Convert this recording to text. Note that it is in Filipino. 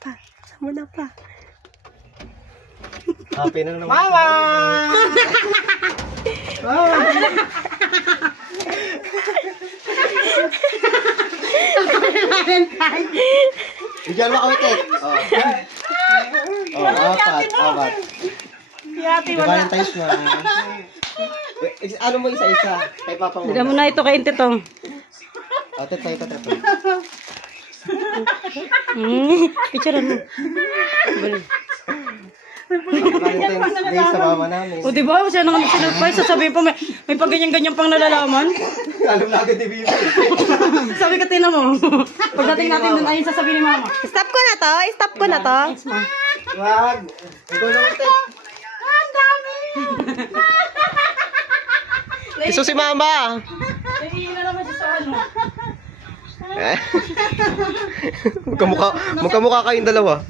Pa, muna pa. Happy na naman. Mama! Mama! Bigyan mo kami cake. Apat. Yati, wala. Valentine's na. Ano mo isa-isa? Kay Papa mo. Bigyan mo na ito kay Intitong. Ito. Picturean mo. Valentine's Day sa mama namin. O diba, siya nang sinurprise. Sasabihin pa, may pag-ganyan-ganyan pang nalalaman. Alam na agad ni Bibi. Sabi ka, tina mo. Pagdating natin dun, ayun sasabihin ni mama. Stop ko na to. Stop ko na to. Thanks, ma. Wag. Ikaw na ulit. Iso si mama. Naiiyan na naman siya sa ano. Magkamukha kayong dalawa.